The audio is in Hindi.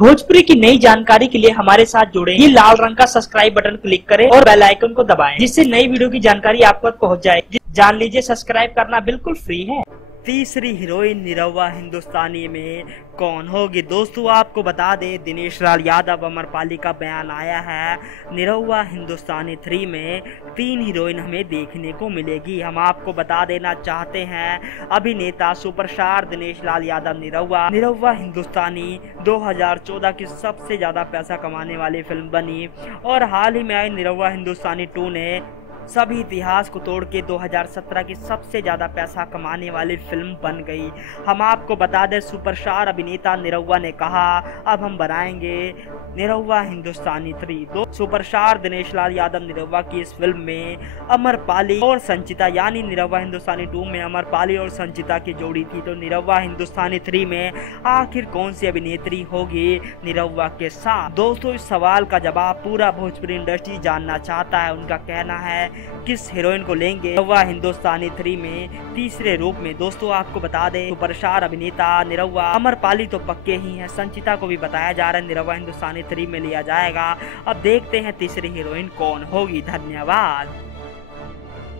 भोजपुरी की नई जानकारी के लिए हमारे साथ जुड़े। ये लाल रंग का सब्सक्राइब बटन क्लिक करें और बेल आइकन को दबाएं, जिससे नई वीडियो की जानकारी आप तक पहुंच जाए। जान लीजिए, सब्सक्राइब करना बिल्कुल फ्री है। तीसरी हीरोइन निरहुआ हिंदुस्तानी में कौन होगी? दोस्तों, आपको बता दें, दिनेश लाल यादव अमरपाली का बयान आया है। निरहुआ हिंदुस्तानी 3 में 3 हीरोइन हमें देखने को मिलेगी। हम आपको बता देना चाहते हैं, अभिनेता सुपरस्टार दिनेश लाल यादव निरहुआ हिंदुस्तानी 2014 की सबसे ज्यादा पैसा कमाने वाली फिल्म बनी और हाल ही में आई निरहुआ हिंदुस्तानी 2 ने सभी इतिहास को तोड़ के 2017 की सबसे ज्यादा पैसा कमाने वाली फिल्म बन गई। हम आपको बता दें, सुपरस्टार अभिनेता निरहुआ ने कहा, अब हम बनाएंगे निरहुआ हिंदुस्तानी 3। तो सुपरस्टार दिनेश लाल यादव निरहुआ की इस फिल्म में अमरपाली और संचिता, यानी निरहुआ हिंदुस्तानी 2 में अमरपाली और संचिता की जोड़ी थी। तो निरहुआ हिंदुस्तानी 3 में आखिर कौन सी अभिनेत्री होगी निरहुआ के साथ? दोस्तों, इस सवाल का जवाब पूरा भोजपुरी इंडस्ट्री जानना चाहता है। उनका कहना है, किस हीरोइन को लेंगे निरहुआ हिंदुस्तानी 3 में तीसरे रूप में? दोस्तों, आपको बता दें, सुपरस्टार अभिनेता निरहुआ, अमरपाली तो पक्के ही हैं, संचिता को भी बताया जा रहा है निरहुआ हिंदुस्तानी 3 में लिया जाएगा। अब देखते हैं तीसरी हीरोइन कौन होगी। धन्यवाद।